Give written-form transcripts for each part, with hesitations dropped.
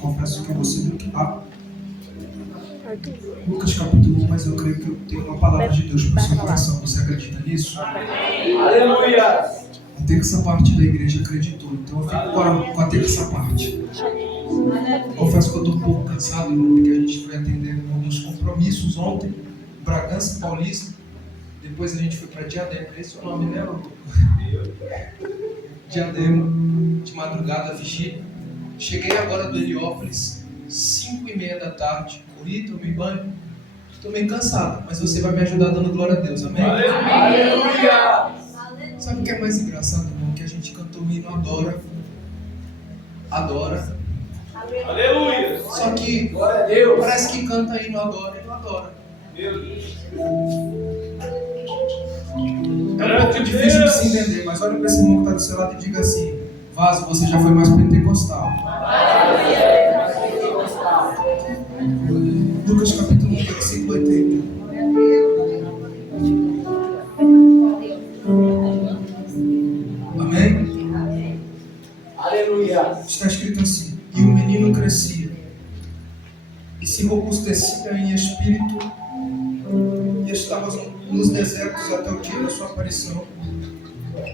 Confesso que você nunca. Lucas capítulo 1, mas eu creio que eu tenho uma palavra de Deus para o seu coração. Você acredita nisso? Aleluia! A terça parte da igreja acreditou, então eu fico com a terça parte. Confesso que eu estou um pouco cansado, irmão, porque a gente foi atender alguns compromissos ontem, Bragança Paulista, depois a gente foi para Diadema, esse é o nome, né? Diadema, de madrugada, vigília. Cheguei agora do Heliópolis, 5:30 da tarde, corri, tomei banho, estou meio cansado, mas você vai me ajudar dando glória a Deus, amém? Aleluia! Sabe o que é mais engraçado, irmão? Que a gente cantou o hino adora. Aleluia! Só que glória a Deus. Parece que canta hino adora e não adora. Meu Deus. É um pouco difícil de se entender, mas olha para esse irmão que está do seu lado e diga assim: Vaso, você já foi mais pentecostal. Lucas capítulo 1, versículo 80. Amém? Aleluia. Está escrito assim: e o menino crescia e se robustecia em espírito e estava nos desertos até o dia da sua aparição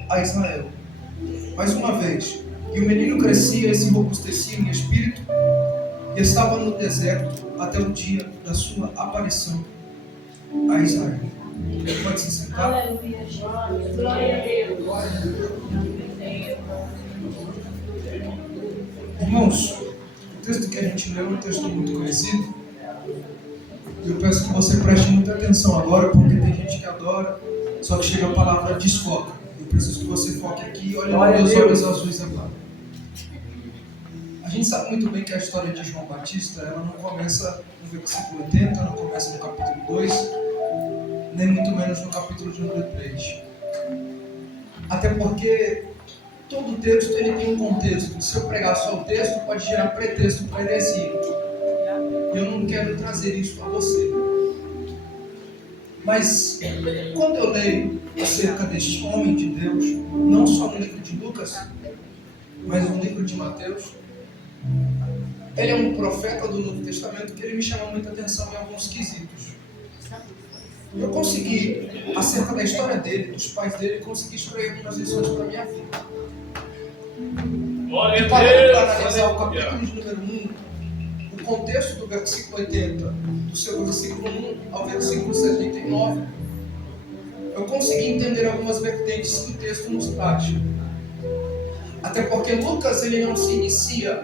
a Israel. Mais uma vez, e o menino crescia e se robustecia em espírito e estava no deserto até o dia da sua aparição a Israel. Pode se sentar. Aleluia. Glória a Deus. Irmãos, o texto que a gente leu é um texto muito conhecido. Eu peço que você preste muita atenção agora, porque tem gente que adora, só que chega a palavra desfoca. Eu preciso que você foque aqui e olhe nos meus olhos azuis agora. A gente sabe muito bem que a história de João Batista, ela não começa no versículo 80, não começa no capítulo 2, nem muito menos no capítulo de número 3. Até porque todo texto ele tem um contexto. Se eu pregar só o texto, pode gerar pretexto para heresia. Eu não quero trazer isso para você. Mas quando eu leio acerca deste homem de Deus, não só no livro de Lucas, mas no livro de Mateus, ele é um profeta do Novo Testamento que ele me chama muita atenção em alguns quesitos. Eu consegui, acerca da história dele, dos pais dele, consegui extrair algumas lições para a minha vida. Glória a Parando para Deus. analisar o capítulo de número 1, o contexto do versículo 80, do seu versículo 1 ao versículo 79, eu consegui entender algumas vertentes que o texto nos traz. Até porque Lucas ele não se inicia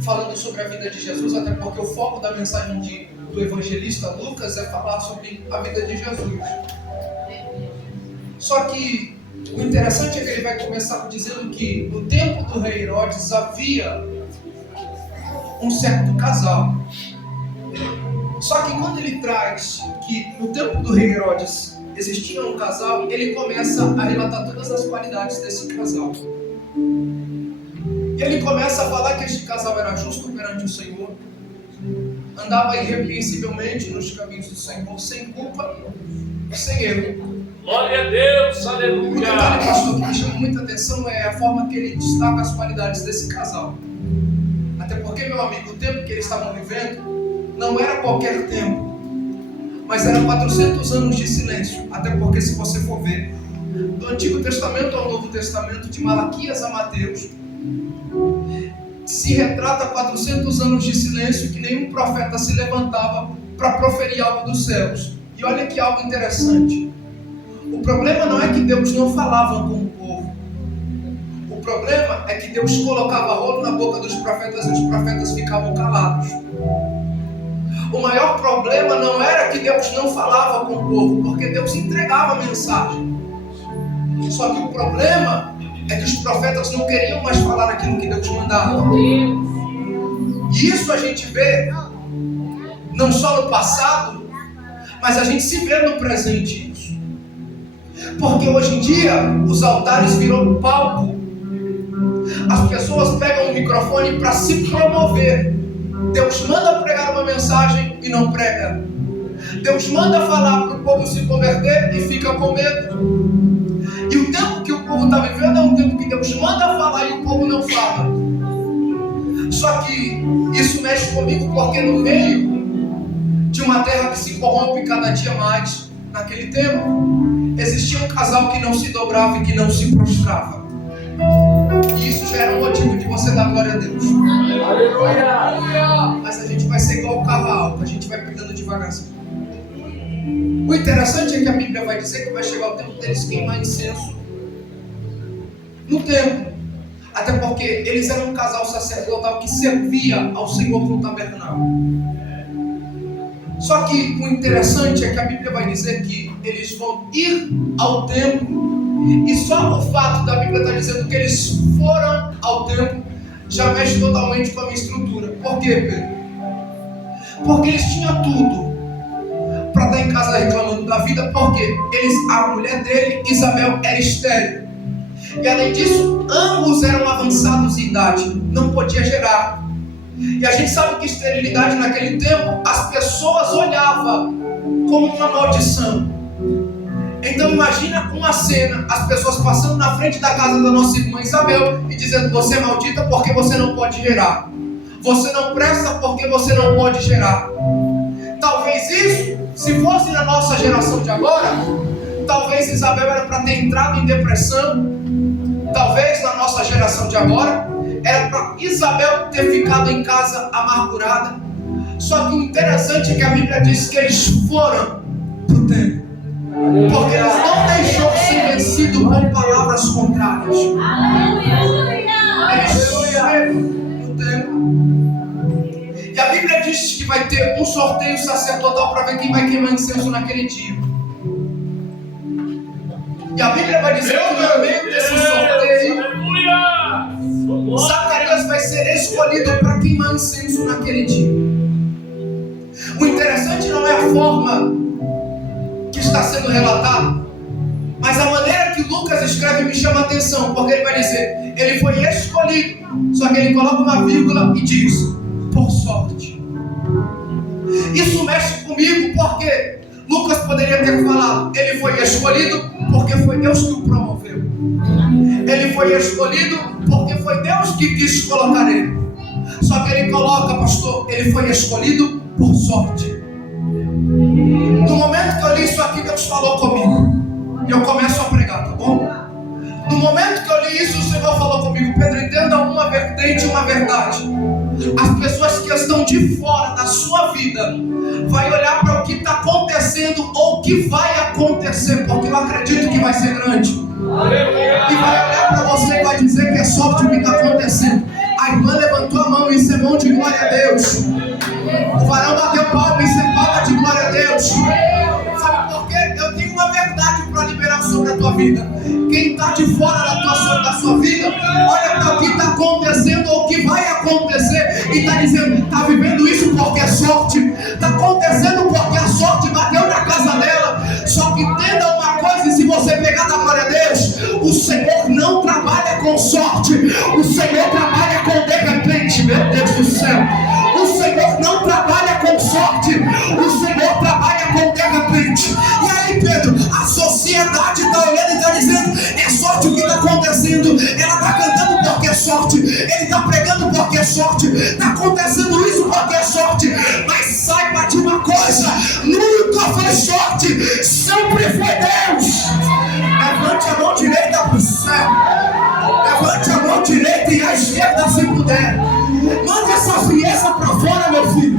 falando sobre a vida de Jesus, até porque o foco da mensagem do evangelista Lucas é falar sobre a vida de Jesus. Só que o interessante é que ele vai começar dizendo que no tempo do rei Herodes havia um certo casal. Só que quando ele traz que no tempo do rei Herodes existia um casal, ele começa a relatar todas as qualidades desse casal. E ele começa a falar que este casal era justo perante o Senhor, andava irrepreensivelmente nos caminhos do Senhor, sem culpa e sem erro. Glória a Deus, O aleluia. detalhe, pastor, que me chama muita atenção é a forma que ele destaca as qualidades desse casal. Até porque, meu amigo, o tempo que eles estavam vivendo não era qualquer tempo, mas eram 400 anos de silêncio. Até porque, se você for ver, do Antigo Testamento ao Novo Testamento, de Malaquias a Mateus, se retrata 400 anos de silêncio que nenhum profeta se levantava para proferir algo dos céus. E olha que algo interessante. O problema não é que Deus não falava com o povo. O problema é que Deus colocava rolo na boca dos profetas e os profetas ficavam calados. O maior problema não era que Deus não falava com o povo, porque Deus entregava a mensagem. Só que o problema é que os profetas não queriam mais falar aquilo que Deus mandava. E isso a gente vê não só no passado, mas a gente se vê no presente isso. Porque hoje em dia os altares viram palco. As pessoas pegam o microfone para se promover. Deus manda pregar uma mensagem e não prega. Deus manda falar para o povo se converter e fica com medo. E o tempo que o povo está vivendo é um comigo porque no meio de uma terra que se corrompe cada dia mais, naquele tempo, existia um casal que não se dobrava e que não se prostrava. E isso já era um motivo de você dar glória a Deus. Aleluia! Mas a gente vai ser igual o cavalo, a gente vai pegando devagarzinho. O interessante é que a Bíblia vai dizer que vai chegar o tempo deles queimar incenso no templo. Até porque eles eram um casal sacerdotal que servia ao Senhor no tabernáculo. Só que o interessante é que a Bíblia vai dizer que eles vão ir ao templo. E só o fato da Bíblia estar dizendo que eles foram ao templo já mexe totalmente com a minha estrutura. Por quê, Pedro? Porque eles tinham tudo para estar em casa reclamando da vida, porque a mulher dele, Isabel, era estéril. E além disso, ambos eram avançados em idade, não podia gerar. E a gente sabe que esterilidade naquele tempo, as pessoas olhavam como uma maldição. Então imagina uma cena, as pessoas passando na frente da casa da nossa irmã Isabel e dizendo: você é maldita porque você não pode gerar. Você não presta porque você não pode gerar. Talvez isso, se fosse na nossa geração de agora, talvez Isabel era para ter entrado em depressão. Talvez na nossa geração de agora era para Isabel ter ficado em casa amargurada. Só que o interessante é que a Bíblia diz que eles foram para o templo, porque eles não deixaram ser vencidos por palavras contrárias. Eles foram no templo. E a Bíblia diz que vai ter um sorteio sacerdotal para ver quem vai queimar incenso naquele dia. E a Bíblia vai dizer que no meio desse sorteio, Zacarias vai ser escolhido para queimar incenso naquele dia. O interessante não é a forma que está sendo relatada, mas a maneira que Lucas escreve me chama a atenção, porque ele vai dizer: ele foi escolhido, só que ele coloca uma vírgula e diz: por sorte. Isso mexe comigo porque Lucas poderia ter falado: ele foi escolhido porque foi Deus que o promoveu. Ele foi escolhido porque foi Deus que quis colocar ele. Só que ele coloca: pastor, ele foi escolhido por sorte. No momento que eu li isso aqui, Deus falou comigo. E eu começo a pregar, tá bom? No momento que eu li isso, o Senhor falou comigo: Pedro, entenda uma vertente, uma verdade. As pessoas que estão de fora da sua vida vai olhar para o que está acontecendo ou o que vai acontecer, porque eu acredito que vai ser grande. E vai olhar para você e vai dizer que é sorte o que está acontecendo. A irmã levantou a mão, isso é mão de glória a Deus. O varão bateu palma, isso é palma de glória a Deus. Sabe por quê? Eu tenho uma verdade para liberar sobre a tua vida. Quem está de fora da sua vida, olha para o que está acontecendo ou o que vai acontecer e está dizendo: está vivendo isso porque é sorte, está acontecendo porque a sorte bateu na casa dela. Só que entenda uma coisa, e se você pegar da glória a Deus, o Senhor não trabalha com sorte, o Senhor trabalha com de repente. Meu Deus do céu, o Senhor não trabalha com sorte, o Senhor trabalha com de repente. E aí, Pedro, a sociedade está olhando e está dizendo: é sorte o que está acontecendo. Ela está cantando porque é sorte, ele está pregando porque é sorte, está acontecendo isso porque é sorte. Mas saiba de uma coisa: nunca foi sorte, sempre foi Deus. Levante a mão direita para o céu, levante a mão direita e a esquerda se puder. Manda essa frieza para fora, meu filho.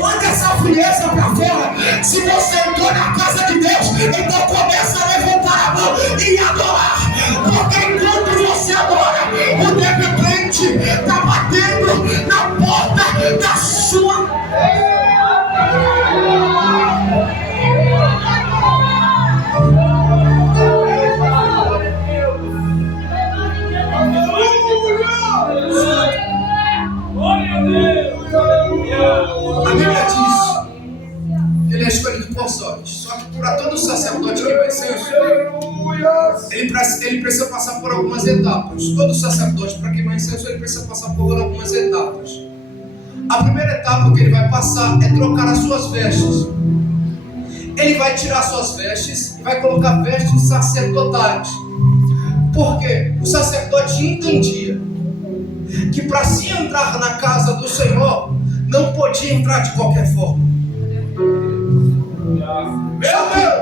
Manda essa frieza para fora. Se você entrou na casa de Deus, então começa a levantar a mão e adorar. Porque enquanto você adora, o de repente está batendo na porta da sua. A Bíblia diz que ele é escolhido por sorte. Só que para todo sacerdote que vai ser ele precisa passar por algumas etapas. Todo sacerdote, para queimar incenso, ele precisa passar por algumas etapas. A primeira etapa que ele vai passar é trocar as suas vestes. Ele vai tirar suas vestes e vai colocar vestes sacerdotais. Porque o sacerdote entendia que para se entrar na casa do Senhor não podia entrar de qualquer forma.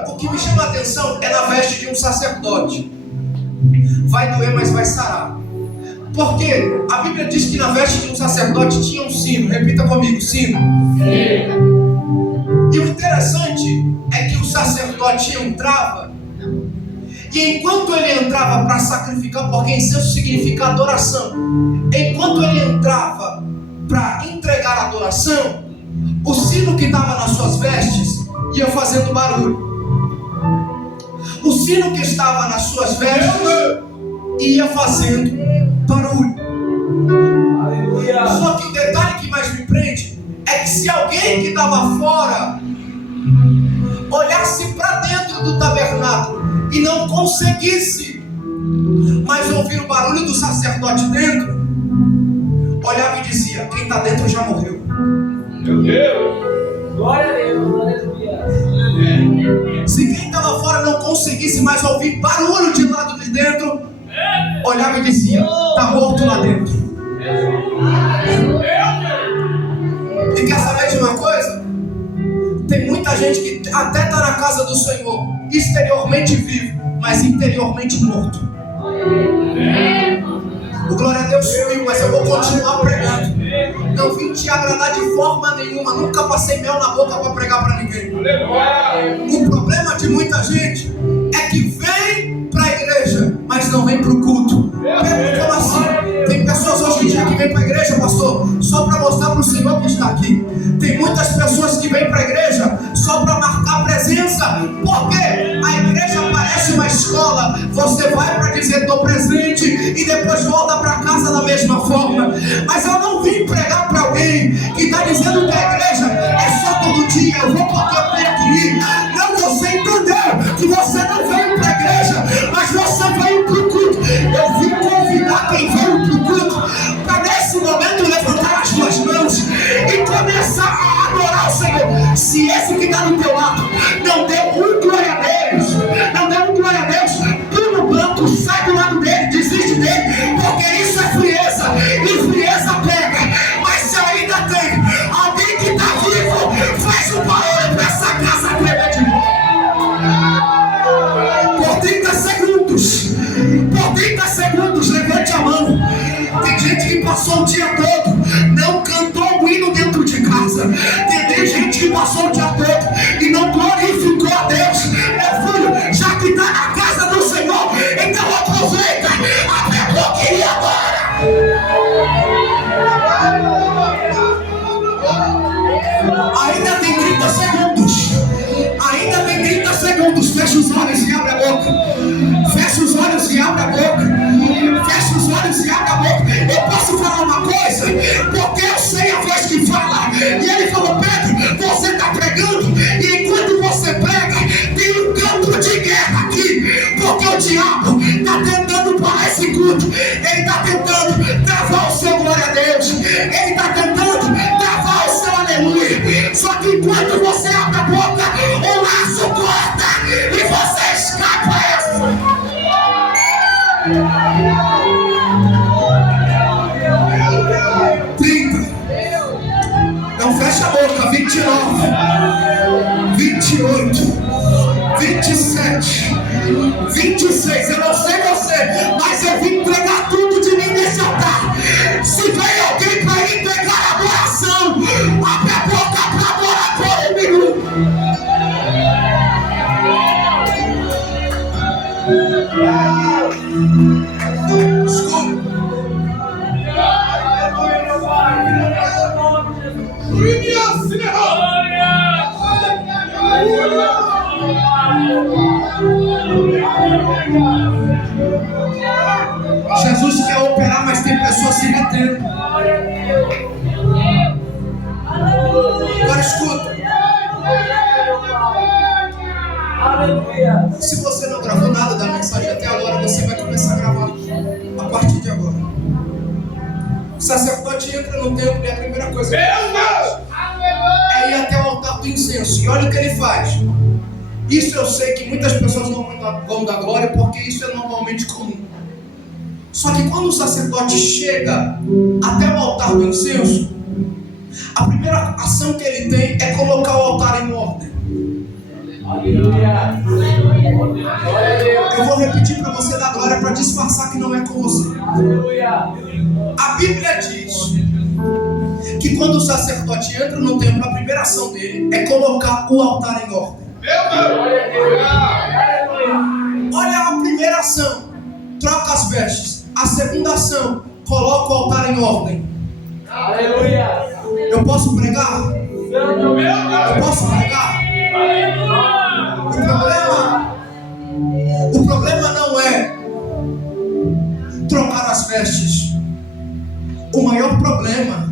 O que me chama a atenção é na veste de um sacerdote. Vai doer, mas vai sarar. Porque a Bíblia diz que na veste de um sacerdote tinha um sino. Repita comigo, sino. E o interessante é que o sacerdote entrava, e enquanto ele entrava para sacrificar, porque incenso significa adoração, enquanto ele entrava para entregar a adoração, o sino que estava nas suas vestes ia fazendo barulho. O sino que estava nas suas vestes ia fazendo barulho. Aleluia. Só que o detalhe que mais me prende é que se alguém que estava fora olhasse para dentro do tabernáculo e não conseguisse mais ouvir o barulho do sacerdote dentro, olhava e dizia: quem está dentro já morreu. Meu Deus. Glória a Deus. Aleluia. Se quem estava fora não conseguisse mais ouvir barulho de lado de dentro, olhava e dizia: está morto lá dentro. E quer saber de uma coisa? Tem muita gente que até está na casa do Senhor, exteriormente vivo, mas interiormente morto. O glória a Deus sumiu, mas eu vou continuar pregando. Não vim te agradar de forma nenhuma. Nunca passei mel na boca para pregar para ninguém. O problema de muita gente é que vem para a igreja, mas não vem para o culto. Como assim? Tem pessoas hoje em dia que vêm para a igreja, pastor, só para mostrar para o Senhor que está aqui. Tem muitas pessoas que vêm para a igreja só para marcar presença. Porque a igreja parece uma escola. Você vai para dizer estou presente e depois volta para casa da mesma forma. Mas eu não vim pregar para alguém que está dizendo que a igreja é só todo dia. Eu vou porque eu tenho que ir. Não, você entendeu que você não veio para a igreja, mas você veio para o culto. Eu vim convidar quem veio para o culto para nesse momento levantar as suas mãos e começar a adorar o Senhor. Se esse que está do teu lado não deu um glória a Deus, não deu um glória a Deus, pula no banco, sai do lado dele, desiste dele, porque isso é frieza, e frieza pega. Mas se ainda tem alguém que está vivo, faz um barulho para essa casa tremer de novo. Por 30 segundos, levante a mão. Tem gente que passou o dia todo, não cantou o hino dentro de casa. Tem gente que passou o dia todo e não glorificou a Deus. Meu filho, já que está na casa do Senhor, então aproveita, abre a boca e agora. Ainda tem 30 segundos. Ainda tem 30 segundos. Fecha os olhos e abre a boca. Fecha os olhos e abre a boca. Fecha os olhos e abre a boca. Eu posso falar uma coisa? Porque eu sei a voz que fala. E ele falou: Pedro, você está pregando. E enquanto você prega, tem um campo de guerra aqui. Porque o diabo está tentando parar esse culto. Ele está tentando travar o seu glória a Deus. Ele está tentando travar o seu aleluia. Só que enquanto você abre a boca, o laço corta e você escapa essa. Não fecha a boca. 29, 28, 27, 26. Eu não sei você, mas eu vim entregar tudo de mim nesse altar. Se vem alguém para entregar adoração, abre a boca para adorar por um minuto. Escuta. Jesus quer operar, mas tem pessoas se retendo. Agora escuta. Se você não gravou nada da mensagem até agora, você vai começar a gravar a partir de agora. O sacerdote entra no templo e a primeira coisa que ele faz é ir até o altar do incenso. E olha o que ele faz. Isso eu sei que muitas pessoas não vão dar glória, porque isso é normalmente comum. Só que quando o sacerdote chega até o altar do incenso, A primeira ação que ele tem é colocar o altar em ordem. Aleluia. Glória a Deus. Eu vou repetir para você dar glória para disfarçar que não é com você. Aleluia. A Bíblia diz que quando o sacerdote entra no templo, a primeira ação dele é colocar o altar em ordem. Glória a Deus. Olha a primeira ação, troca as vestes. A segunda ação, coloca o altar em ordem. Aleluia. Eu posso pregar? Eu posso pregar? O problema não é trocar as vestes. O maior problema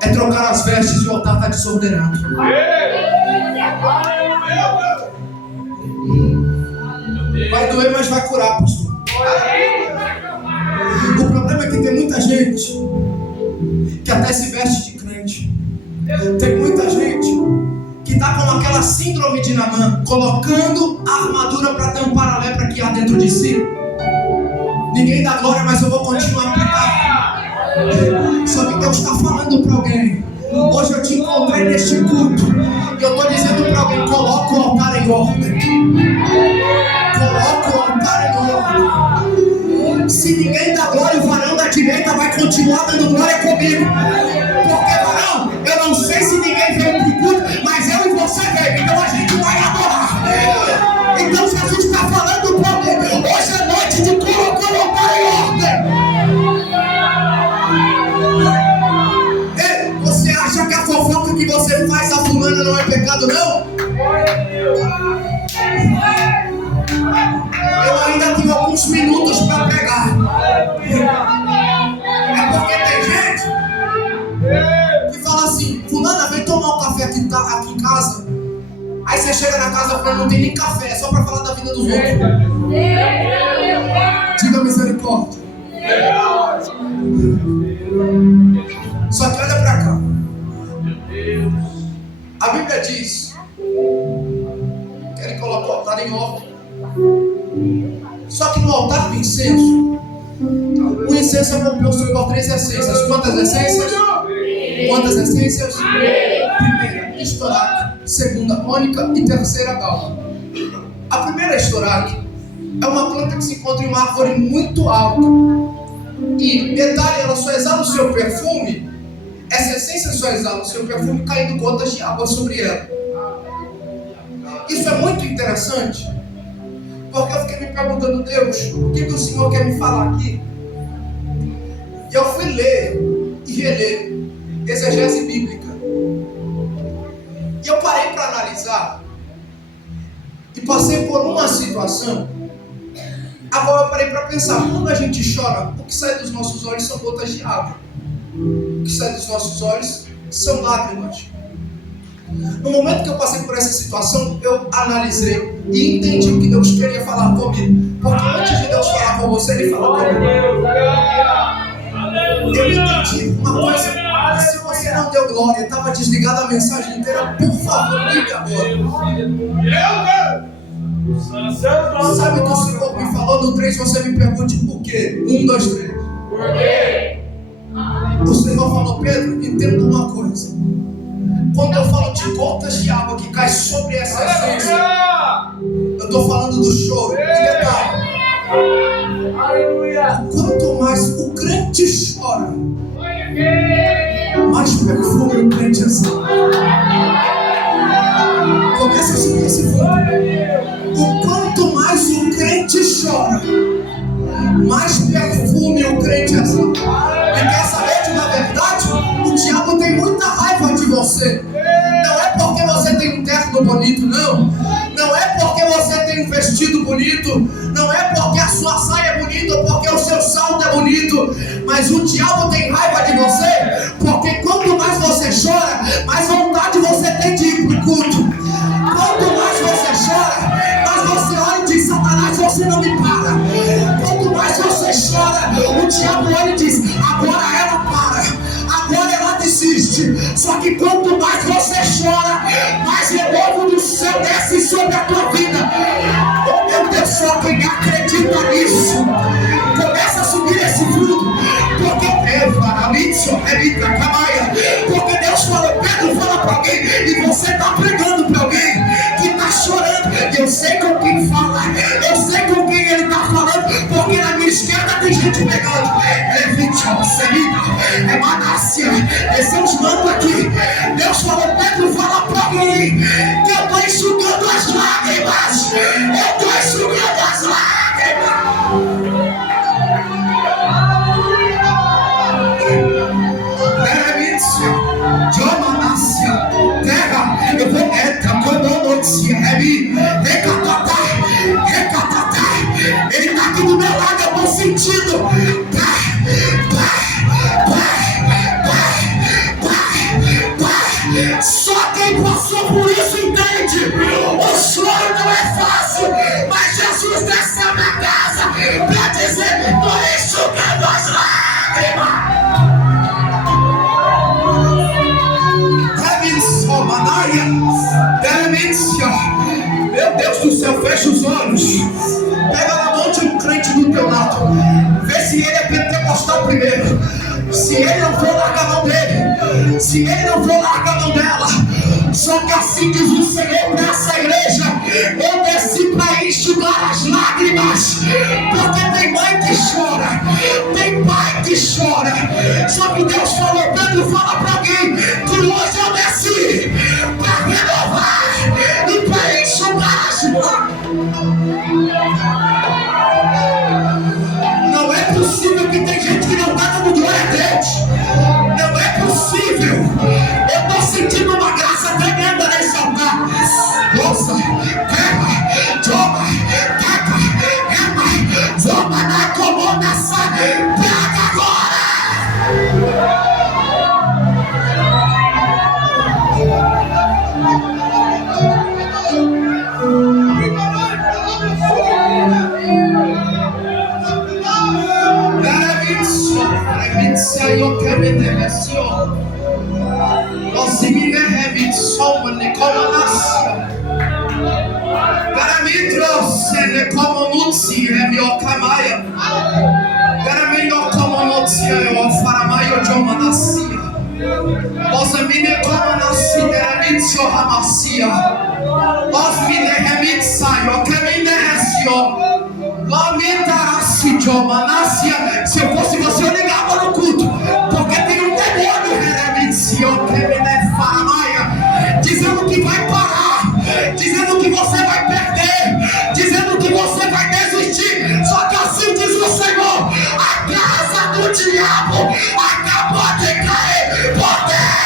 é trocar as vestes e o altar está desordenado. Vai doer, mas vai curar, pastor. O problema é que tem muita gente que até se veste de crente. Tem muita gente que está com aquela síndrome de Naamã, colocando a armadura para tampar a lepra que há dentro de si. Ninguém dá glória, mas eu vou continuar a pregar. Só que Deus está falando para alguém. Hoje eu te encontrei neste culto e eu estou dizendo para alguém: coloca o altar em ordem. Coloca o altar em ordem. Se ninguém dá glória, o varão da direita vai continuar dando glória comigo. Porque, varão, eu não sei se ninguém veio para o culto, mas eu e você veio, então a gente vai adorar. Então Jesus está falando para alguém: hoje é noite de colocar o altar em ordem. Você acha que a fofoca que você faz a fulana não é pecado, não? Eu ainda tenho alguns minutos para pregar. É porque tem gente que fala assim: fulana, vem tomar um café aqui em casa. Aí você chega na casa e fala: não tem nem café, é só para falar da vida dos outros. Diga misericórdia. Só que olha para cá. A Bíblia diz que ele coloca o altar em ordem. Só que no altar do incenso, o incenso é composto por 3 essências. Quantas essências? Quantas essências? Primeira, estoraque. Segunda, ônica. E terceira, galva. A primeira, estoraque, é uma planta que se encontra em uma árvore muito alta. E, detalhe, ela só exala o seu perfume. Essa essência só exala o seu perfume caindo gotas de água sobre ela. Isso é muito interessante, porque eu fiquei me perguntando: Deus, o que o Senhor quer me falar aqui? E eu fui ler e reler exegese bíblica. E eu parei para analisar e passei por uma situação. Agora eu parei para pensar: quando a gente chora, o que sai dos nossos olhos são gotas de água. O que sai dos nossos olhos são lágrimas. No momento que eu passei por essa situação, eu analisei e entendi o que Deus queria falar comigo. Porque antes de Deus falar com você, Ele falou comigo. Eu entendi uma coisa: se você não deu glória, estava desligada a mensagem inteira, por favor, ligue agora. Sabe o que o Senhor me falou no 3? Você me pergunte por quê? 1, 2, 3. Por quê? O Senhor falou: Pedro, entenda uma coisa. Quando eu falo de gotas de água que cai sobre essa essência, eu estou falando do choro. De detalhe. Quanto mais o crente chora, mais perfume o crente exala. Começa a subir esse fundo. O quanto mais o crente chora, mais perfume o crente exala. E quer saber de uma verdade? O diabo tem muita raiva de você. Não é porque você tem um terno bonito, não. Não é porque você tem um vestido bonito. Não é porque a sua saia é bonita ou porque o seu salto é bonito. Mas o diabo tem raiva de você porque quanto mais você chora, mais vontade você tem de ir para o culto. Quanto mais você chora, mais você olha e diz: Satanás, você não me para. Quanto mais você chora, o diabo olha e diz: agora ela para, agora ela desiste. Só que quanto mais você chora, mais renovo do céu desce sobre a tua vida. Oh meu Deus, só quem acredita nisso começa a subir esse fruto. Porque te pegando. Estamos falando aqui. Deus falou, Pedro, fala pra mim que eu estou enxugando as lágrimas. Eu estou enxugando as lágrimas. Terra, eu vou ele está aqui do meu lado, eu vou sentindo. Só quem passou por isso entende. O choro não é fácil, mas Jesus desceu na casa para dizer: estou enxugando as lágrimas. Meu Deus do céu, fecha os olhos. Pega na mão de um crente do teu lado. Vê se ele é pentecostal primeiro. Se ele não for, larga a mão dele. Se ele não for, larga a mão dela. Só que assim diz o Senhor nessa igreja: eu desci para enxugar as lágrimas. Porque tem mãe que chora, tem pai que chora. Só que Deus falou: Pedro, fala para alguém que hoje eu desci para renovar e para enxugar as lágrimas. Não é possível que tem gente que não está dando glória a Deus. Não é possível. Eu estou sentindo uma graça tremenda nesse altar. Nossa, vamos na comanda, pega agora. Eu quero me se eu fosse você, eu ligava no culto, porque tem um demônio dizendo que vai parar, dizendo que você vai perder, dizendo que você vai desistir. Só que assim diz o Senhor: a casa do diabo acabou de cair por terra.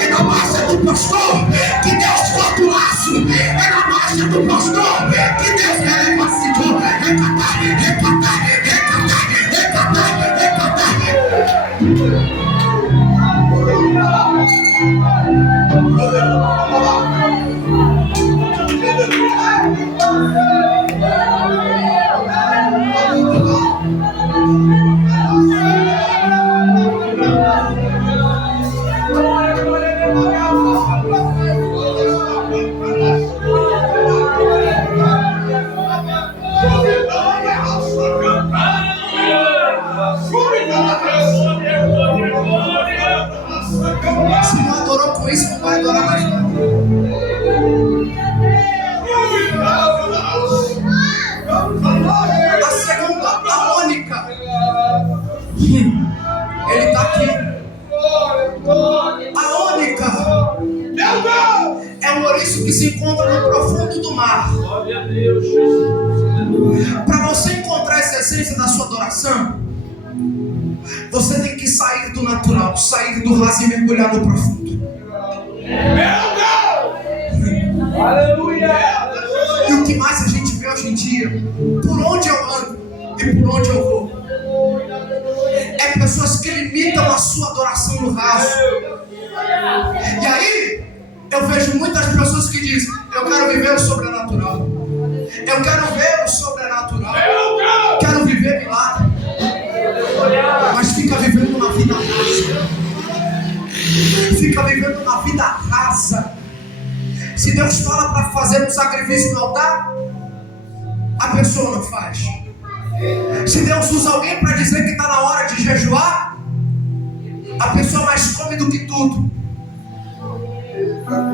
É na marcha do pastor que Deus corta o laço. É na marcha do pastor que Deus recapacitou. Recatar. Se não adorou com isso, não vai adorar mais nada. A segunda, a Mônica. Ele está aqui. A Mônica é um ouriço que se encontra no profundo do mar. Para você encontrar essa essência da sua adoração, você tem que sair do natural, sair do raso e mergulhar no profundo. Aleluia! E o que mais a gente vê hoje em dia, por onde eu ando e por onde eu vou, é pessoas que limitam a sua adoração no raso. E aí, eu vejo muitas pessoas que dizem: eu quero viver o sobrenatural, eu quero ver o sobrenatural, quero viver milagre. Mas fica vivendo uma vida rasa. Fica vivendo uma vida rasa. Se Deus fala para fazer um sacrifício no altar, a pessoa não faz. Se Deus usa alguém para dizer que está na hora de jejuar, a pessoa mais come do que tudo.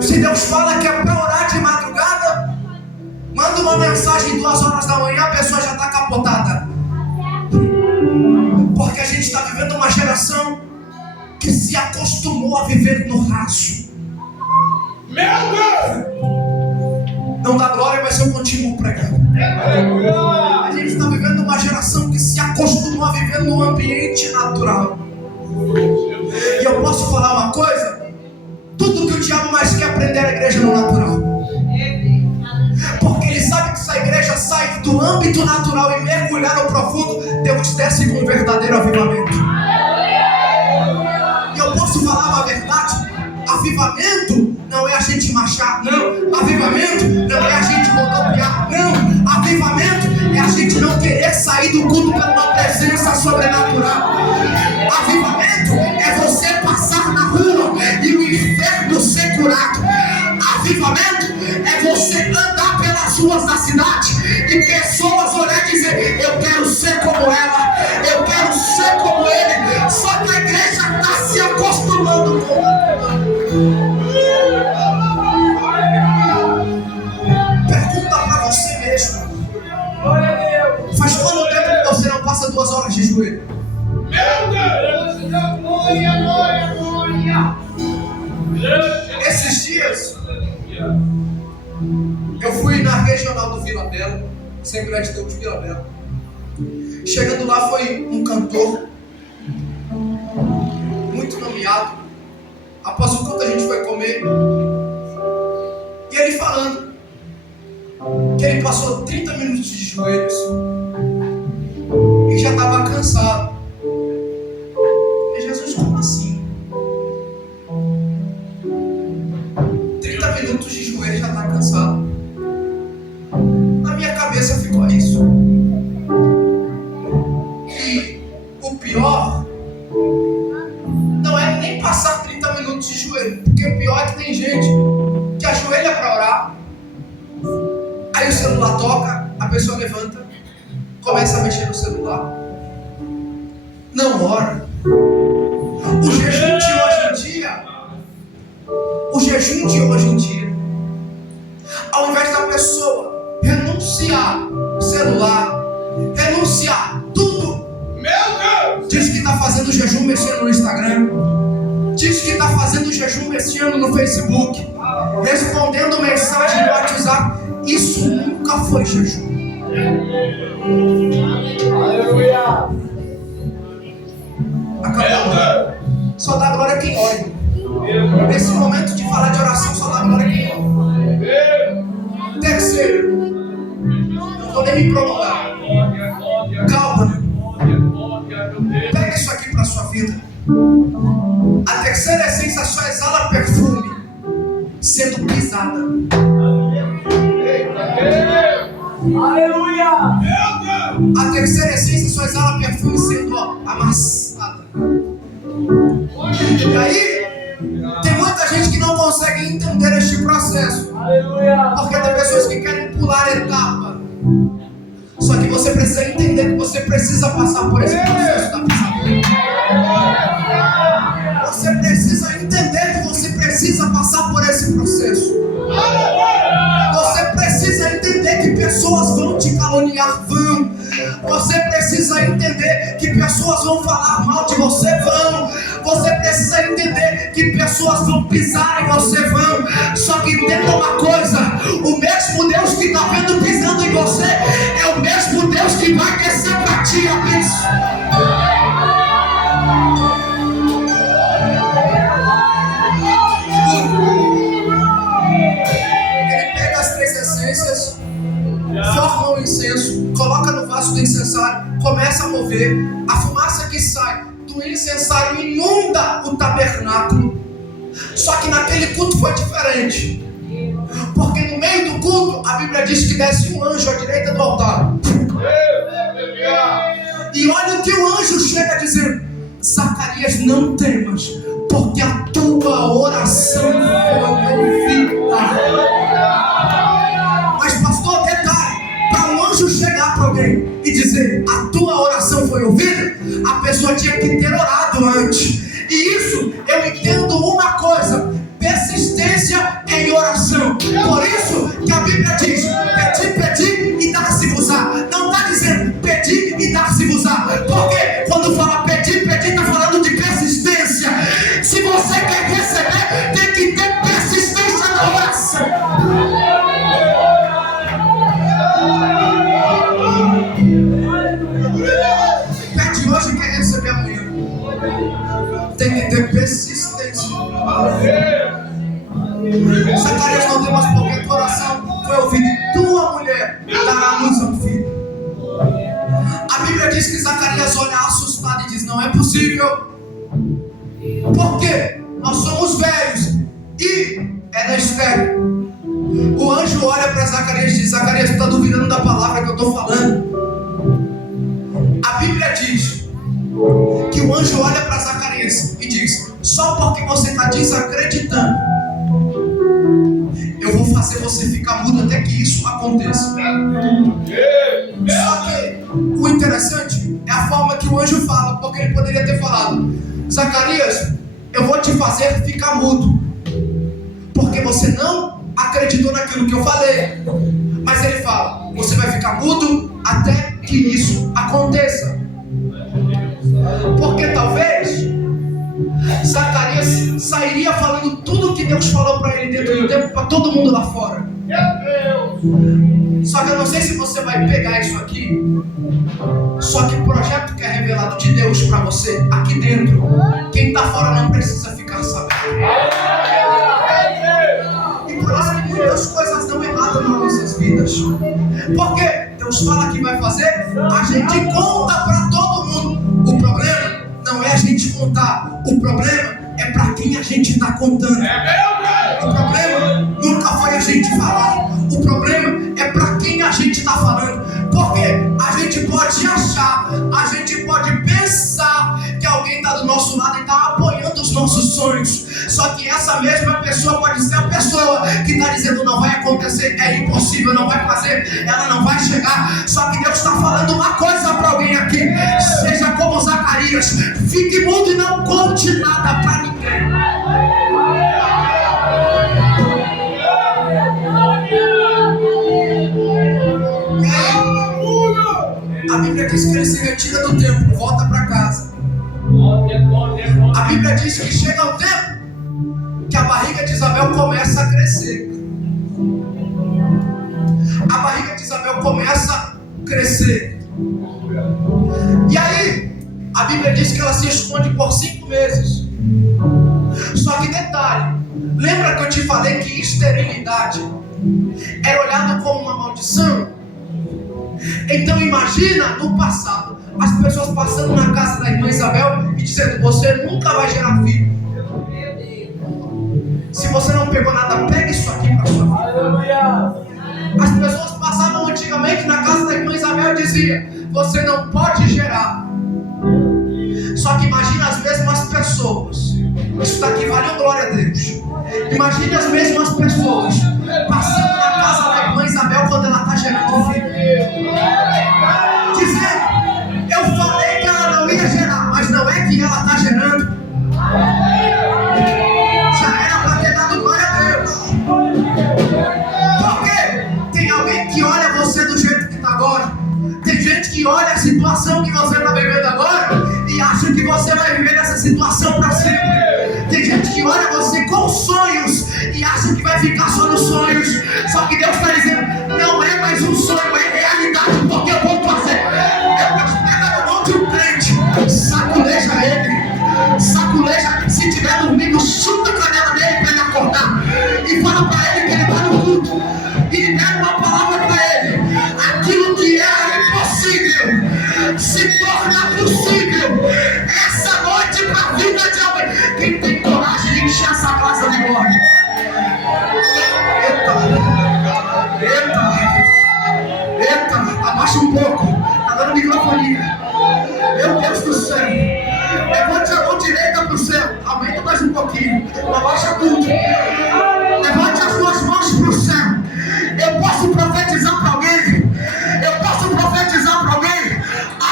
Se Deus fala que é para orar de madrugada, Manda uma mensagem 2 horas da manhã, a pessoa já está capotada. Porque a gente está vivendo uma geração que se acostumou a viver no raso. Meu Deus! Não dá glória, mas eu continuo pregando. A gente está vivendo uma geração que se acostumou a viver no ambiente natural. E eu posso falar uma coisa? Tudo que o diabo mais quer aprender é a igreja no natural. Porque ele sabe que se a igreja sai do âmbito natural e mergulhar no profundo, Deus desce com um verdadeiro avivamento. E eu posso falar uma verdade? Avivamento não é a gente marchar, não. Avivamento não é a gente rodopiar, não. Avivamento é a gente não querer sair do culto por uma presença sobrenatural. Avivamento é você passar na rua e o inferno ser curado. Avivamento é você andar pelas ruas da cidade e pessoas olhar e dizer: eu quero ser como ela, eu quero ser como ele. Só que a igreja está se acostumando com o Pergunta para você mesmo: faz quanto tempo que você não passa 2 horas de joelho? Esses dias eu fui na regional do Vila Bela, Assembleia de Deus Vila Bela. Chegando lá foi um cantor muito nomeado. Após o culto a gente foi comer e ele falando que ele passou 30 minutos de joelhos e já estava cansado. E Jesus, como assim? 30 minutos de joelho já está cansado. Na minha cabeça ficou isso. E o pior não é nem passar 30 minutos de joelho, porque o pior é que tem gente que ajoelha para orar, aí o celular toca, a pessoa levanta, começa a mexer no celular, não ora. O jejum de hoje em dia, ao invés da pessoa renunciar celular, renunciar tudo, diz que está fazendo jejum mexendo no Instagram, diz que está fazendo jejum mexendo no Facebook, respondendo mensagem no WhatsApp. Isso nunca foi jejum. Aleluia! Acabou. Só dá glória quem ora. Nesse momento de falar de oração, só dá glória quem ora. Terceiro, não vou nem me prolongar. Calma. Pega isso aqui para a sua vida. A terceira essência só exala perfume sendo pisada. Aleluia! A terceira essência só exala perfume sendo amassada. E aí, tem muita gente que não consegue entender este processo. Aleluia! Porque tem pessoas que querem pular a etapa. Só que você precisa entender que você precisa passar por esse processo da pisadura. Você precisa entender que você precisa passar por esse processo. Você precisa entender que pessoas vão te caluniar, vão. Você precisa entender que pessoas vão falar mal de você, vão. Você precisa entender que pessoas vão pisar em você, vão. Só que entenda uma coisa: o mesmo Deus que está vendo pisando em você é o mesmo Deus que vai descer para ti a bênção. Forma o incenso, coloca no vaso do incensário, começa a mover. A fumaça que sai do incensário inunda o tabernáculo. Só que naquele culto foi diferente, porque no meio do culto a Bíblia diz que desce um anjo à direita do altar. E olha o que o anjo chega a dizer: Zacarias, não temas, porque a tua oração foi ouvida. Mas pastor, detalhe, para um anjo chegar para alguém e dizer a tua oração foi ouvida, a pessoa tinha que ter orado antes. E isso eu entendo uma coisa: persistência em oração. Por isso que a Bíblia diz: pedi persistência. Zacarias não deu mais porque a tua oração foi ouvida e tua mulher dará luz a um filho. A Bíblia diz que Zacarias olha assustado e diz: não é possível. Porque nós somos velhos e ela é estéril. O anjo olha para Zacarias e diz: Zacarias, tu está duvidando da palavra que eu estou falando? A Bíblia diz que o anjo olha para Zacarias e diz: só porque você está desacreditando, eu vou fazer você ficar mudo até que isso aconteça. Só que o interessante é a forma que o anjo fala, porque ele poderia ter falado: Zacarias, eu vou te fazer ficar mudo, porque você não acreditou naquilo que eu falei. Mas ele fala: você vai ficar mudo até que isso aconteça. Porque talvez Zacarias sairia falando tudo o que Deus falou para ele dentro do tempo para todo mundo lá fora. Só que eu não sei se você vai pegar isso aqui. Só que o projeto que é revelado de Deus para você aqui dentro, quem está fora não precisa ficar sabendo. E por isso que muitas coisas dão errado nas nossas vidas. Porque Deus fala que vai fazer, a gente conta para todo mundo. O problema não é a gente contar, o problema é para quem a gente está contando. O problema nunca foi a gente falar, o problema é para quem a gente está falando. Porque a gente pode achar, a gente pode pensar que alguém está do nosso lado e está apoiando os nossos sonhos. Só que essa mesma pessoa pode ser a pessoa que está dizendo: não vai acontecer, é impossível, não vai fazer, ela não vai chegar. Só que Deus está falando uma coisa para alguém aqui: seja como Zacarias, fique mudo e não conte nada para ninguém. A Bíblia diz que ele se retira do templo, volta para casa. A Bíblia diz que chega o tempo que a barriga de Isabel começa a crescer. A barriga de Isabel começa a crescer. E aí, a Bíblia diz que ela se esconde por 5 meses. Só que detalhe, lembra que eu te falei que esterilidade era olhado como uma maldição? Então imagina no passado, as pessoas passando na casa da irmã Isabel e dizendo: você nunca vai gerar filho. Se você não pegou nada, pega isso aqui para sua vida. As pessoas passavam antigamente na casa da irmã Isabel e diziam: você não pode gerar. Só que imagina as mesmas pessoas, isso daqui vale um glória a Deus. Imagine as mesmas pessoas passando na casa da irmã Isabel quando ela está gerando filho, dizendo: eu falei que ela não ia gerar, mas não é que ela está gerando. Já era para ter dado glória a Deus. Porque tem alguém que olha você do jeito que está agora. Tem gente que olha a situação que você está vivendo agora e acha que você vai viver nessa situação para sempre. Tem gente que olha você com sonhos e acha que vai ficar só nos sonhos. Só que Deus está dizendo: não é mais um sonho, é realidade, porque eu vou fazer. Deus pega na mão de um crente, saculeja ele, saculeja. Se tiver dormindo, chuta a canela dele para ele acordar e fala para ele que ele está no culto. E dá uma palavra para ele: aquilo que era impossível se torna possível essa noite para a vida de alguém. Quem tem coragem de encher essa casa de glória? Eita, abaixa um pouco, tá dando microfonia. Meu Deus do céu, levante a mão direita para o céu, aumenta mais um pouquinho, abaixa tudo. Levante as duas mãos para o céu. Eu posso profetizar para alguém? Eu posso profetizar para alguém?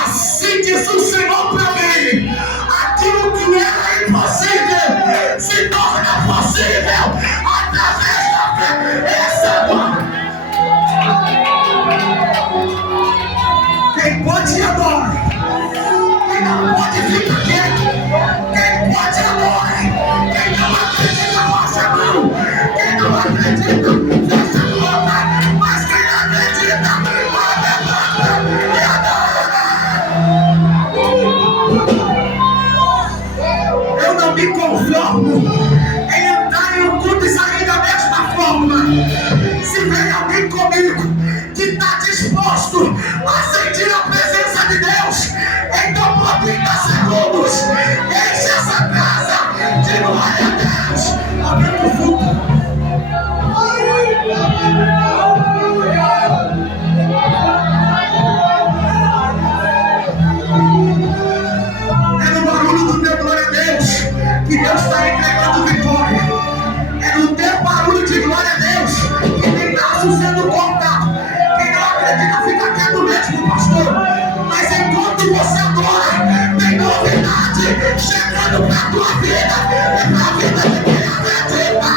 Assim diz o Senhor para mim: aquilo que era impossível se torna possível através da fé. Essa quem pode adora, não pode ficar quieto. Quem pode adora, quem não acredita acredita, fica quieto mesmo, pastor. Mas enquanto você adora, tem novidade chegando pra tua vida e pra vida de quem acredita.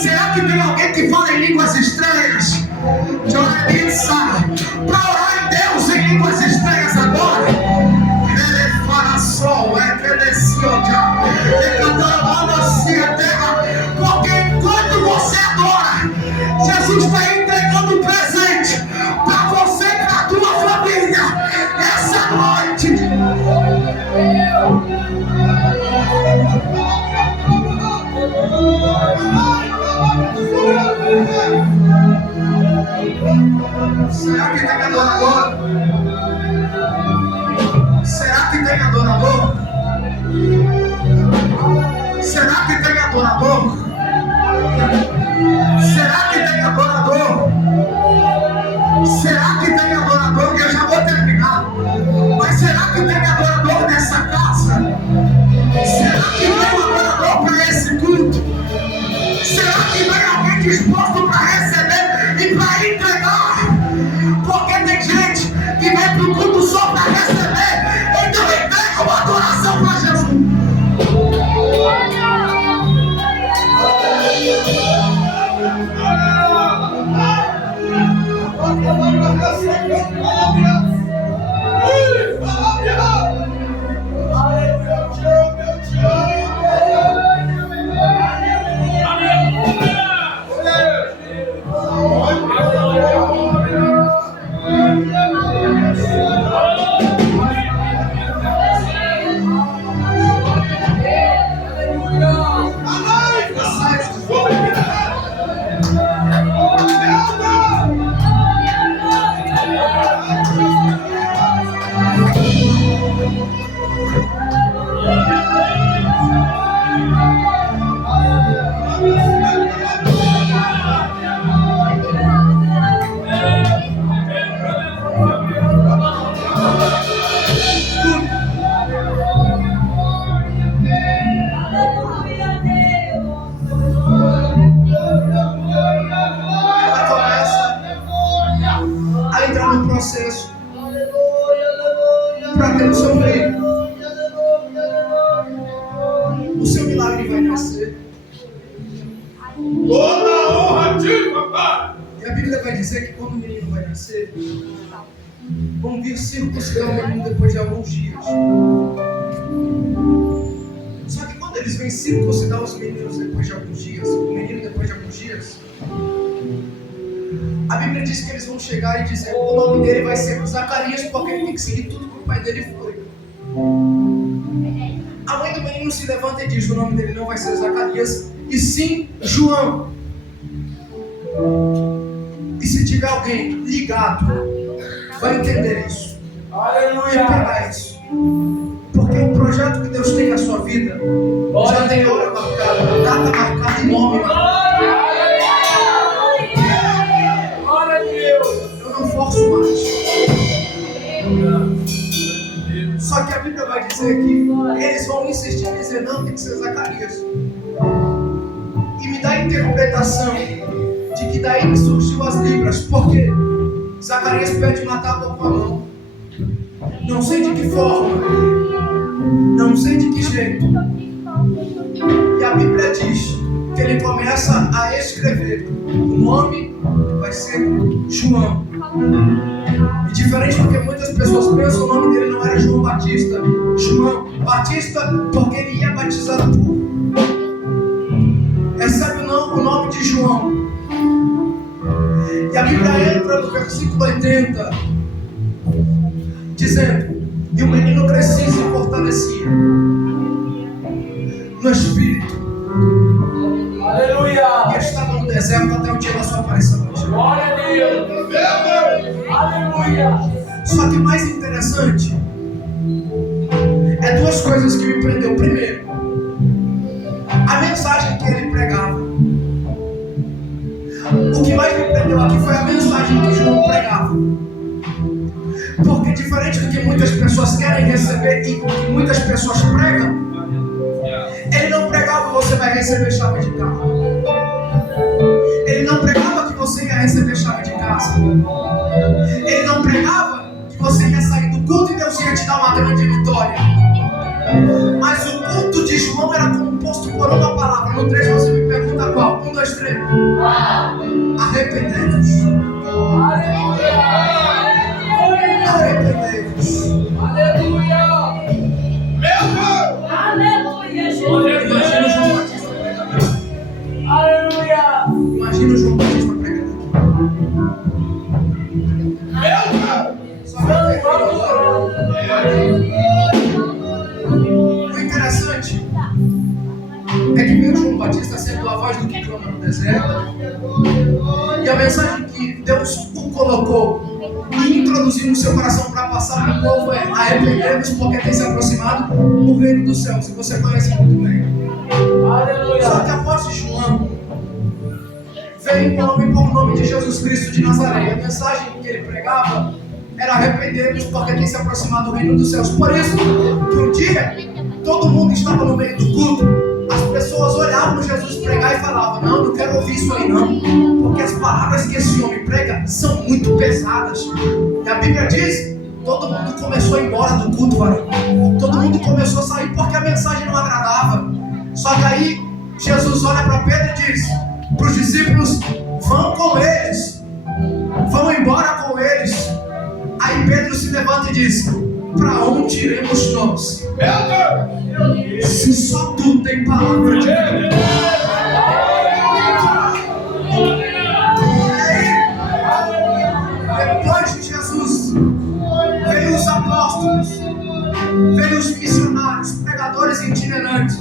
Será que tem alguém que fala em línguas estranhas? Para orar em Deus em línguas estranhas agora. Ele fala só, porque enquanto você adora, Jesus está entregando um presente para você e para a tua família essa noite. Será que tem adorador? Será que tem adorador? Será que tem adorador? Será que tem adorador? Será que tem adorador? Que eu já vou terminar. Mas será que tem adorador nessa casa? Será que tem adorador para esse culto? Será que tem alguém disposto para receber e para entregar? Porque tem gente que vem para o culto só para receber. Então entrega uma adoração para Jesus. Para ter o seu filho, o seu milagre vai nascer. Toda a honra a ti, papai. E a Bíblia vai dizer que quando o menino vai nascer, vão vir circuncidar o menino depois de alguns dias. Só que quando eles vêm circuncidar os meninos depois de alguns dias, o menino depois de alguns dias, a Bíblia diz que eles vão chegar e dizer o nome dele vai ser Zacarias, porque ele tem que seguir tudo que o pai dele foi. A mãe do menino se levanta e diz: o nome dele não vai ser Zacarias, e sim João. E se tiver alguém ligado, vai entender isso. Aleluia. E pegar isso. Porque o projeto que Deus tem na sua vida já tem hora marcada, data marcada e nome marcado. Eu não forço mais. Só que a Bíblia vai dizer que eles vão insistir em dizer: não, tem que ser Zacarias. E me dá a interpretação de que daí que surgiu as libras, porque Zacarias pede matar com a mão. Não sei de que forma, não sei de que jeito. E a Bíblia diz que ele começa a escrever. O nome vai ser João. E diferente do que muitas pessoas pensam, o nome dele não era João Batista. João Batista, porque ele ia batizar o povo. Recebe o nome de João. E a Bíblia entra no versículo 80, dizendo: e o menino crescia e se fortalecia no espírito. Aleluia. E estava no deserto até o dia da sua aparição. Glória a Deus. Aleluia. Só que o mais interessante é duas coisas que me prendeu. Primeiro, a mensagem que ele pregava. O que mais me prendeu aqui foi a mensagem que João pregava. Porque diferente do que muitas pessoas querem receber e que muitas pessoas pregam, ele não pregava que você vai receber chave de carro. Ele não pregava que você ia receber chave de casa. Ele não pregava que você ia sair do culto e Deus ia te dar uma grande vitória. Mas o culto de João era composto por uma palavra. No 3 você me pergunta qual? 1, 2, 3. Arrependei-vos. Arrependei-vos. Aleluia! Meu Deus! Aleluia, Jesus. Imagina o João Batista pregando. Aleluia. Imagina o João Batista pregando. Meu Deus! Só que o interessante é que veio João Batista sendo a voz do que clama no deserto. E a mensagem que Deus o colocou e introduziu no seu coração para passar para o povo é: arrependei-vos porque tem se aproximado o reino dos céus. E você conhece muito bem. Só que após João veio um homem por nome de Jesus Cristo de Nazaré. A mensagem que ele pregava era: arrependei-vos porque tem se aproximado o reino dos céus. Por isso, que um dia todo mundo estava no meio do culto, as pessoas olhavam Jesus pregar e falavam: não quero ouvir isso aí não, porque as palavras que esse homem prega são muito pesadas. E a Bíblia diz: todo mundo começou a ir embora do culto, varão. Todo mundo começou a sair porque a mensagem não agradava. Só que aí Jesus olha para Pedro e diz para os discípulos: vão com eles, vão embora com eles. Aí Pedro se levanta e diz: para onde iremos nós? Se só tu tem palavra de Deus. Depois de Jesus, veio os apóstolos, veio os missionários, pregadores itinerantes.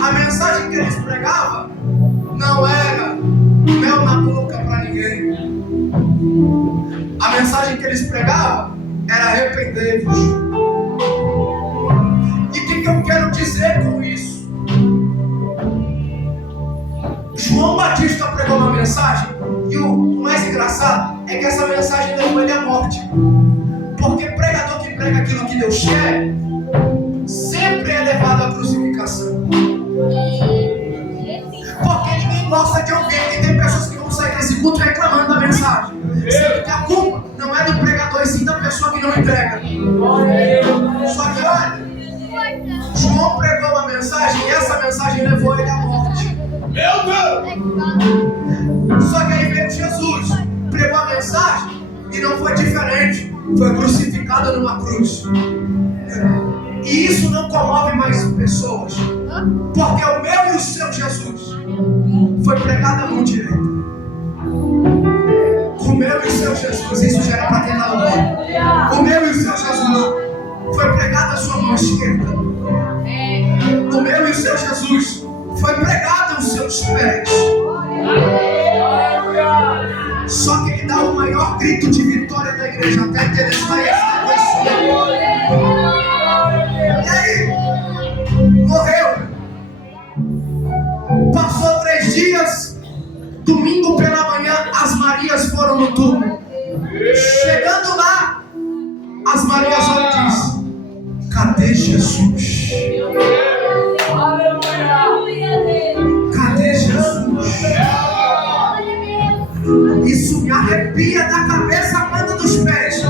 A mensagem que eles pregavam não era mel na boca para ninguém. A mensagem que eles pregavam era: arrependei-vos. E o que eu quero dizer com isso? João Batista pregou uma mensagem, e o mais engraçado é que essa mensagem levou ele à morte. Porque pregador que prega aquilo que Deus quer sempre é levado à crucificação. Porque ninguém gosta de ouvir. E tem pessoas que vão sair desse culto reclamando da mensagem, sendo que a culpa não é do pregador, e sim da pessoa que não entrega. Só que olha, João pregou uma mensagem e essa mensagem levou ele à morte. Meu Deus! Só que aí veio Jesus, pregou a mensagem e não foi diferente. Foi crucificado numa cruz. E isso não comove mais pessoas, porque o meu e o seu Jesus foi pregado à mão direita. O meu e o seu Jesus, isso já era para quem está no mundo. O meu e o seu Jesus foi pregado à sua mão esquerda. O meu e o seu Jesus foi pregado aos seus pés. Só que ele dá o maior grito de vitória da igreja, até que ele está estabelecido. E aí, morreu. Passou 3 dias. Domingo pela manhã, as Marias foram no túmulo. Chegando lá, as Marias olham e dizem: cadê Jesus? Cadê Jesus? Isso me arrepia da cabeça à planta dos pés.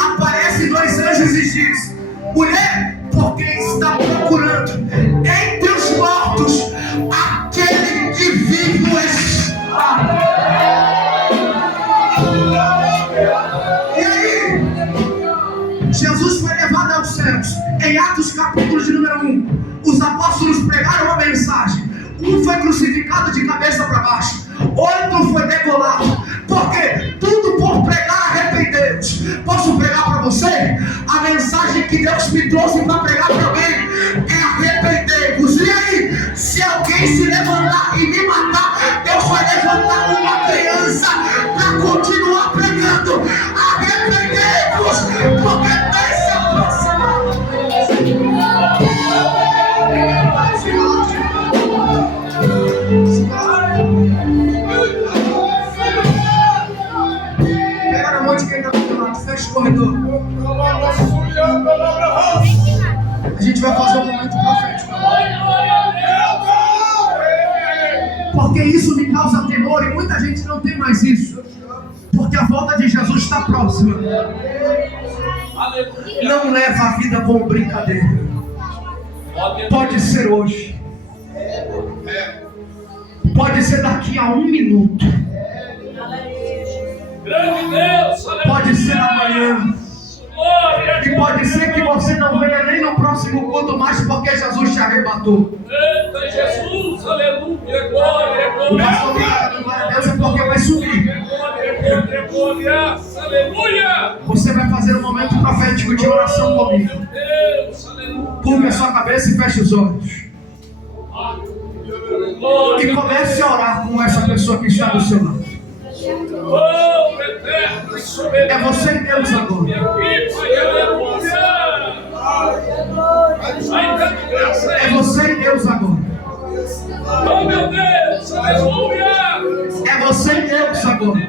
Aparecem 2 anjos e diz: mulher, porque está procurando entre os mortos aquele que vivo está. E aí, Jesus foi levado aos céus. Em Atos capítulo de número 1, os apóstolos pregaram uma mensagem. Um foi crucificado de cabeça para baixo, outro foi degolado. Porque tudo por pregar arrependei-vos. Posso pregar para você? A mensagem que Deus me trouxe para pregar para alguém é: arrependei-vos. E aí, se alguém se levantar e me matar, Deus vai levantar uma criança para continuar pregando. Arrependei-vos, porque tem se aproximado. corredor. A gente vai fazer um momento profético. Porque isso me causa temor e muita gente não tem mais isso. Porque a volta de Jesus está próxima. Não leva a vida como brincadeira. Pode ser hoje. Pode ser daqui a 1 minuto. Pode ser amanhã. E pode ser que você não venha nem no próximo culto mais porque Jesus te arrebatou. Eita Jesus, aleluia, glória, O pastor fica dando glória a Deus é porque vai subir. glória, aleluia. Você vai fazer um momento profético de oração comigo. Deus, aleluia. Curva a sua cabeça e feche os olhos. E comece a orar com essa pessoa que está do seu lado. Oh, eterno, É você e Deus agora. É você e Deus agora. Oh, meu Deus, aleluia. É você e Deus agora.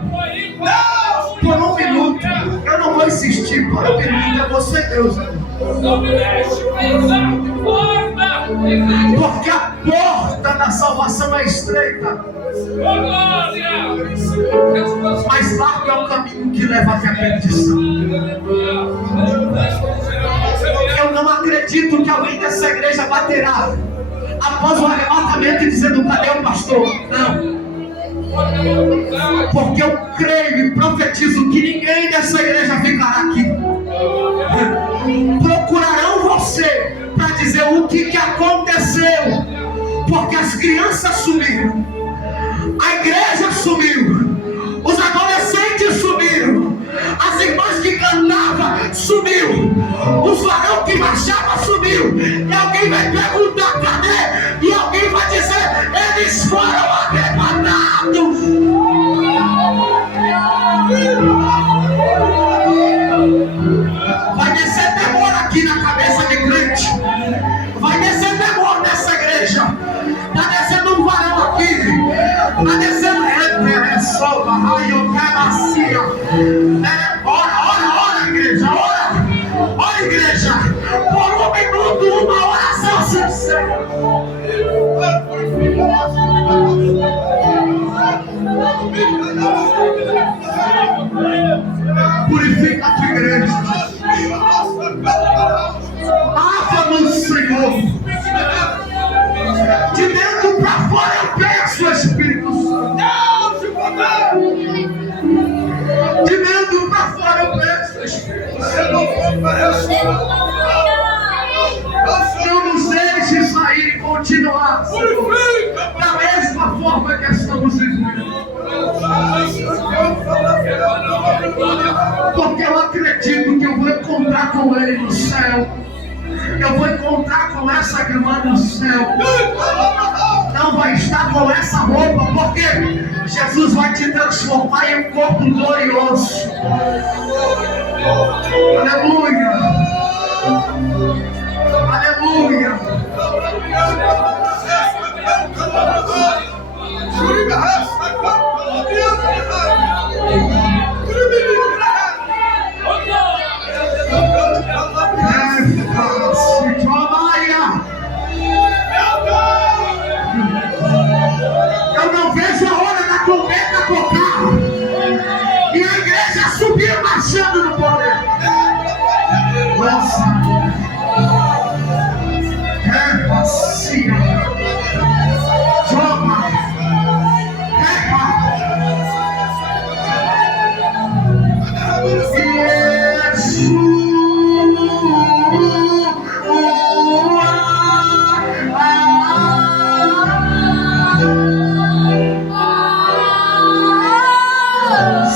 Por 1 minuto. Eu não vou insistir. Por 1 minuto. É você e Deus agora. Não me deixe pensar de porta. Porque a porta da salvação é estreita. Oh, glória. Mas largo é o caminho que leva até a perdição. Eu não acredito que alguém dessa igreja baterá após o arrebatamento dizendo: cadê o pastor? Não. Porque eu creio e profetizo que ninguém dessa igreja ficará aqui. Procurarão você para dizer o que aconteceu. Porque as crianças sumiram, a igreja sumiu, os adolescentes sumiram, as irmãs que cantavam sumiu, os varão que marchavam sumiu. E alguém vai perguntar: cadê? E alguém vai dizer: eles foram arrebatados. Vai descer temor aqui na cabeça de crente. Vai descer temor nessa igreja. Está descendo um varão aqui. Está descendo ora, igreja, ora, igreja. Por 1 minuto, uma oração sincera. Purifica a tua igreja. Lava-nos, Senhor. De dentro para fora eu peço, Espírito Santo. De dentro para fora eu peço, Espírito Santo. Não nos deixe sair e continuar da mesma forma que estamos vivendo. Porque eu acredito que eu vou encontrar com Ele no céu. Eu vou encontrar com essa irmã no céu. Não vai estar com essa roupa, porque Jesus vai te transformar em um corpo glorioso. Aleluia. Aleluia. Eu não vejo a hora da trombeta tocar e a igreja subir marchando no poder. Nossa, é vazia. Toma,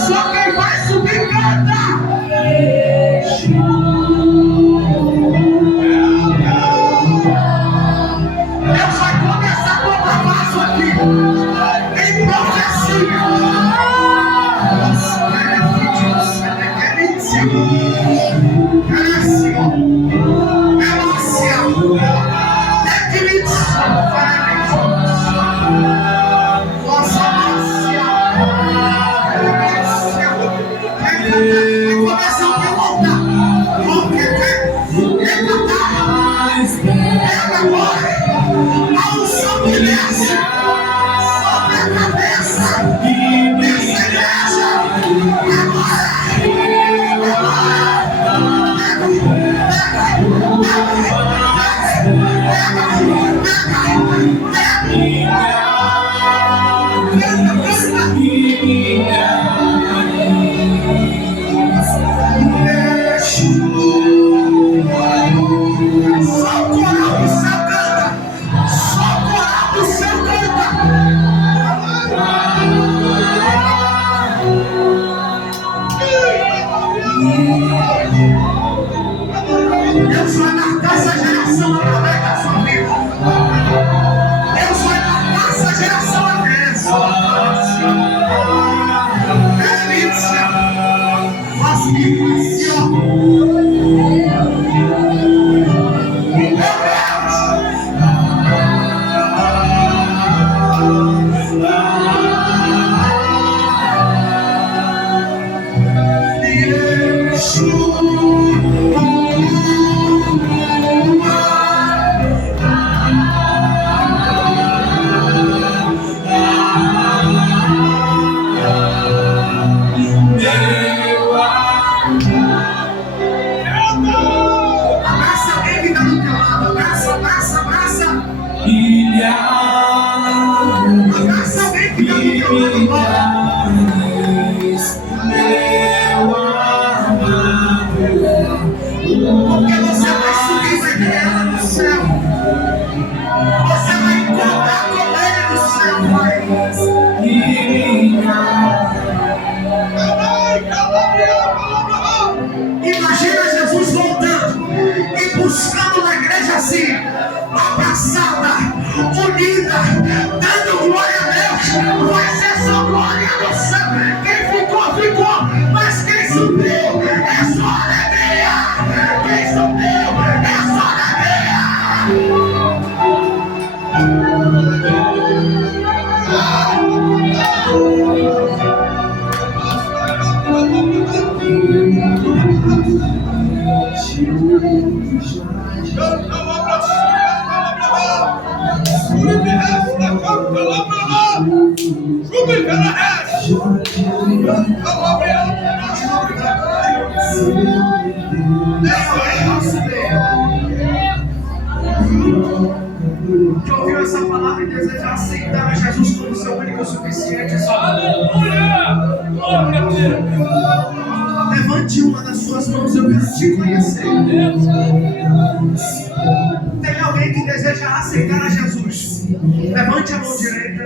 só quem vai subir canta. Deus vai começar a tomar vaso aqui em profecia. Começa a ouvir Deus vai marcar essa geração através da sua vida. Deus vai marcar essa geração delícia. Mas que abraça alguém que está do teu lado. Abraça. Abraça alguém que está do teu lado. Porque você vai subir, vai ter ela no céu. Você vai encontrar com ele no céu, Pai. Imagina Jesus voltando e buscando na igreja assim, abraçada, unida, dando glória a Deus. Vai ser só glória no céu. Quem ficou, mas quem subiu é só alegria. Quem subiu é só alegria. Que ouviu essa palavra e deseja aceitar a Jesus como seu único e suficiente. Aleluia! Glória a Deus! Levante uma das suas mãos, eu quero te conhecer. Tem alguém que deseja aceitar a Jesus? Levante a mão direita.